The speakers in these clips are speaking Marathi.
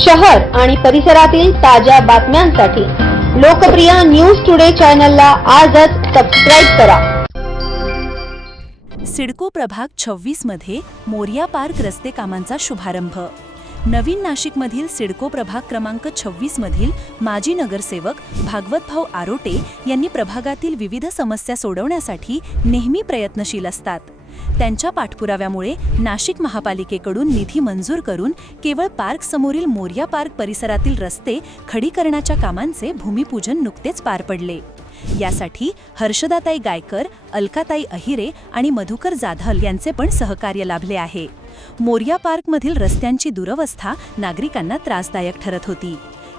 शहर आणि परिसरातील ताज्या बातम्यांसाठी लोकप्रिय न्यूज टुडे चॅनलला आजच सबस्क्राईब करा. सिडको प्रभाग 26 मध्ये मोरिया पार्क रस्ते कामांचा शुभारंभ. नवीन नाशिकमधील सिडको प्रभाग क्रमांक 26 मधील माजी नगरसेवक भागवतभाऊ आरोटे यांनी प्रभागातील विविध समस्या सोडवण्यासाठी नेहमी प्रयत्नशील असतात. त्यांच्या पाठपुराव्यामुळे नाशिक महापालिकेकडून निधी मंजूर करून केवळ पार्कसमोरील मोर्या पार्क परिसरातील रस्ते खडीकरणाच्या कामांचे भूमिपूजन नुकतेच पार पडले. यासाठी हर्षदाताई गायकर अलकाताई अहिरे आणि मधुकर जाधल यांचे पण सहकार्य लाभले आहे. मोर्या पार्कमधील रस्त्यांची दुरवस्था नागरिकांना त्रासदायक ठरत होती.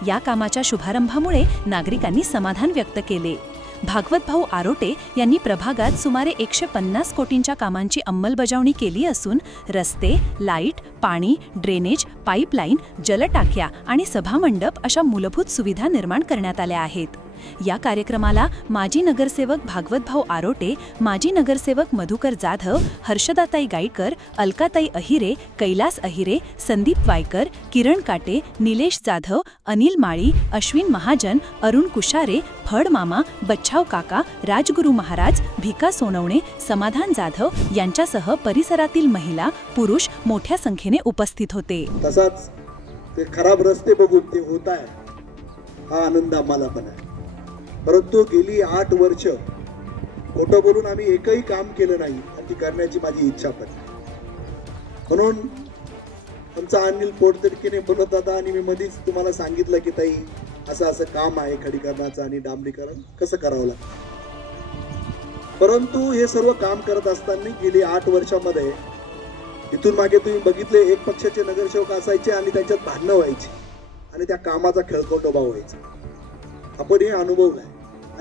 या कामाच्या शुभारंभामुळे नागरिकांनी समाधान व्यक्त केले. भागवतभाऊ आरोटे यांनी प्रभागात सुमारे एकशे पन्नास कोटींच्या कामांची अंमलबजावणी केली असून रस्ते लाइट पाणी ड्रेनेज पाईपलाईन जलटाक्या आणि सभामंडप अशा मूलभूत सुविधा निर्माण करण्यात आल्या आहेत. या कार्यक्रमाला माजी नगरसेवक भागवतभाऊ आरोटे माजी नगरसेवक मधुकर जाधव हर्षदाताई गाईकर अलकाताई अहिरे कैलास अहिरे संदीप वायकर किरण काटे निलेश जाधव अनिल माळी अश्विन महाजन अरुण कुशारे फड मामा बच्छाव काका राजगुरू महाराज भिका सोनवणे समाधान जाधव यांच्यासह परिसरातील महिला पुरुष मोठ्या संख्येने उपस्थित होते. तसाच ते खराब रस्ते बघून ते होत आहे हा आनंद आम्हाला पण आहे. परंतु गेली आठ वर्ष. खोटं बोलून आम्ही एकही काम केलं नाही आणि ती करण्याची माझी इच्छा पण म्हणून आमचा अनिल पोटतडकीने बोलत होता आणि मी मधीच तुम्हाला सांगितलं की ताई असं असं काम आहे खडीकरणाचं आणि डांबरीकरण कसं करावं लागतं? परंतु हे सर्व काम करत असताना गेली आठ वर्षामध्ये इथून मागे तुम्ही बघितले एक पक्षाचे नगरसेवक असायचे आणि त्यांच्यात भांडणं व्हायची आणि त्या कामाचा खेळकोटोबा व्हायचा. आपण हे अनुभवलंय.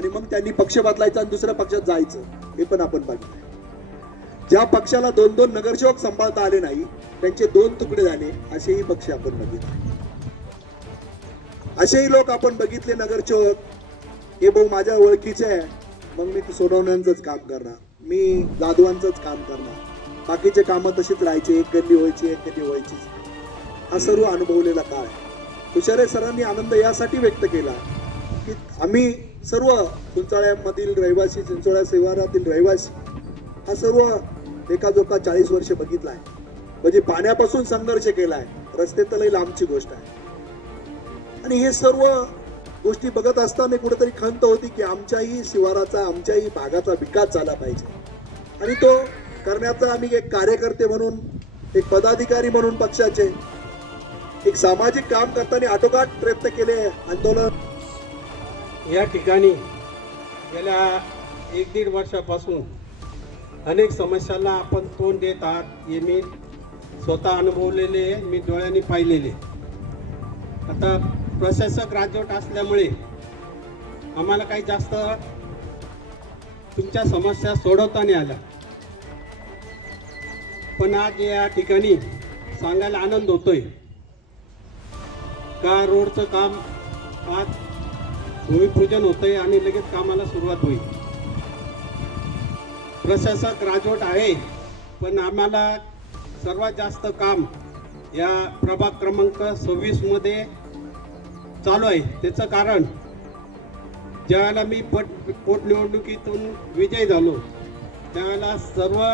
आणि मग त्यांनी पक्ष बदलायचा आणि दुसऱ्या पक्षात जायचं. हे पण आपण बघितलं. ज्या पक्षाला दोन दोन नगरसेवक सांभाळता आले नाही त्यांचे दोन तुकडे झाले असेही पक्ष आपण बघितले. असेही लोक आपण बघितले नगरसेवक हे भाऊ माझ्या ओळखीचे आहे मग मी सोनवण्यांचंच काम करणार मी जाधवांचंच काम करणार. बाकीचे कामं तशीच राहायचे एक गल्ली व्हायची एक गल्ली व्हायची. हा सर्व अनुभवलेला काळ तुषारे सरांनी आनंद यासाठी व्यक्त केला की आम्ही सर्व चिंचाळ्यामधील रहिवासी चिंचोळ्या शिवारातील रहिवासी हा सर्व एकाजोका चाळीस वर्ष बघितला आहे म्हणजे पाण्यापासून संघर्ष केला आहे रस्ते तर लई लांबची गोष्ट आहे. आणि हे सर्व गोष्टी बघत असताना कुठेतरी खंत होती की आमच्याही शिवाराचा आमच्याही भागाचा विकास झाला पाहिजे. आणि तो करण्याचा आम्ही एक कार्यकर्ते म्हणून एक पदाधिकारी म्हणून पक्षाचे एक सामाजिक काम करताना आटोकाट प्रयत्न केले आंदोलन या ठिकाणी गेल्या एक दीड वर्षापासून अनेक समस्यांना आपण तोंड देत आहात हे मी स्वतः अनुभवलेले आहे, मी डोळ्यांनी पाहिलेले आता प्रशासक राजवट असल्यामुळे आम्हाला काही जास्त तुमच्या समस्या सोडवता नाही आल्या. पण आज या ठिकाणी सांगायला आनंद होतोय. का रोडचं काम आज भूमिपूजन होतंय आणि लगेच कामाला सुरुवात होईल. प्रशासक राजवट आहे पण आम्हाला सर्वात जास्त काम या प्रभाग क्रमांक सव्वीसमध्ये चालू आहे. त्याचं कारण ज्यावेळेला मी पट पोटनिवडणुकीतून विजयी झालो त्यावेळेला सर्व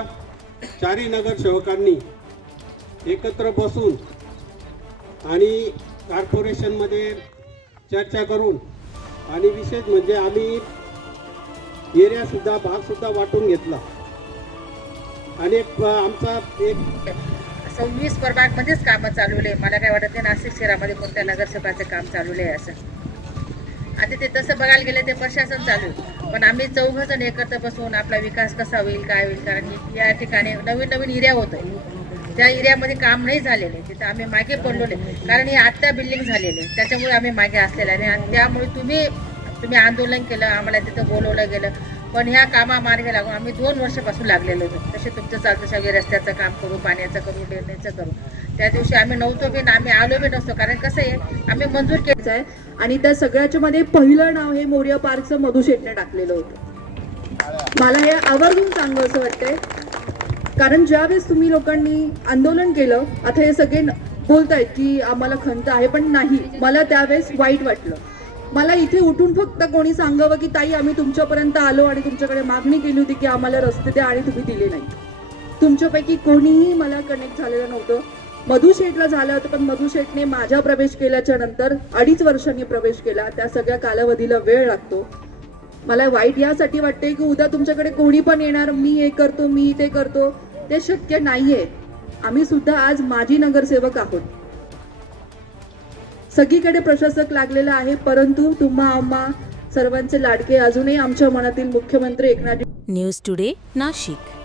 चारी नगरसेवकांनी एकत्र बसून आणि कॉर्पोरेशनमध्ये चर्चा करून आणि विशेष म्हणजे आम्ही एरियासुद्धा भागसुद्धा वाटून घेतला. आणि आमचा एक सव्वीस प्रभागमध्येच कामं चालवले मला काय वाटत नाही नाशिक शहरामध्ये कोणत्या नगरसेवकाचं काम चालवले आहे असं. आता ते तसं बघायला गेलं ते प्रशासन चालू आहे. पण आम्ही चौघजण एकत्र बसून आपला विकास कसा होईल काय होईल कारण या ठिकाणी नवीन नवीन एरिया होतं त्या एरियामध्ये काम नाही झालेले तिथं आम्ही मागे पडलेले कारण हे आत्ता बिल्डिंग झालेले त्याच्यामुळे आम्ही मागे असलेले आणि त्यामुळे तुम्ही तुम्ही आंदोलन केलं आम्हाला तिथं बोलवलं गेलं. पण ह्या कामामार्गे लागून आम्ही दोन वर्षापासून लागलेलो होतो तसे तुमचं चालतं सगळे रस्त्याचं काम करू पाण्याचं करू ड्रेनेजचं करू. त्या दिवशी आम्ही नव्हतो बी आम्ही आलो बी नसतो. कारण कसं आहे आम्ही मंजूर केलं आहे. आणि त्या सगळ्याच्या मध्ये पहिलं नाव हे मोर्या पार्कचं मधुशेटने टाकलेलं होतं. मला हे आवर्जून चांगलं असं वाटतंय. कारण ज्यावेळेस तुम्ही लोकांनी आंदोलन केलं आता हे सगळे बोलतायत की आम्हाला खंत आहे पण नाही. मला त्यावेळेस वाईट वाटलं. मला इथे उठून फक्त कोणी सांगावं की ताई आम्ही तुमच्यापर्यंत आलो आणि तुमच्याकडे मागणी केली होती की आम्हाला रस्ते द्या आणि तुम्ही दिले नाही. तुमच्यापैकी कोणीही मला कनेक्ट झालेलं नव्हतं. मधु शेठला झालं होतं पण मधु शेठने माझ्या प्रवेश केल्याच्यानंतर अडीच वर्षांनी प्रवेश केला. त्या सगळ्या कालावधीला वेळ लागतो. मला वाईट यासाठी वाटते की उद्या तुमच्याकडे कोणी पण येणार. मी हे करतो मी ते करतो. ते शक्य नाहीये. आम्ही सुद्धा आज माजी नगरसेवक आहोत. सगळीकडे प्रशासक लागलेला आहे परंतु तुम्हा आम्हा सर्वांचे लाडके अजूनही आमच्या मनातील मुख्यमंत्री एकनाथ न्यूज टुडे नाशिक.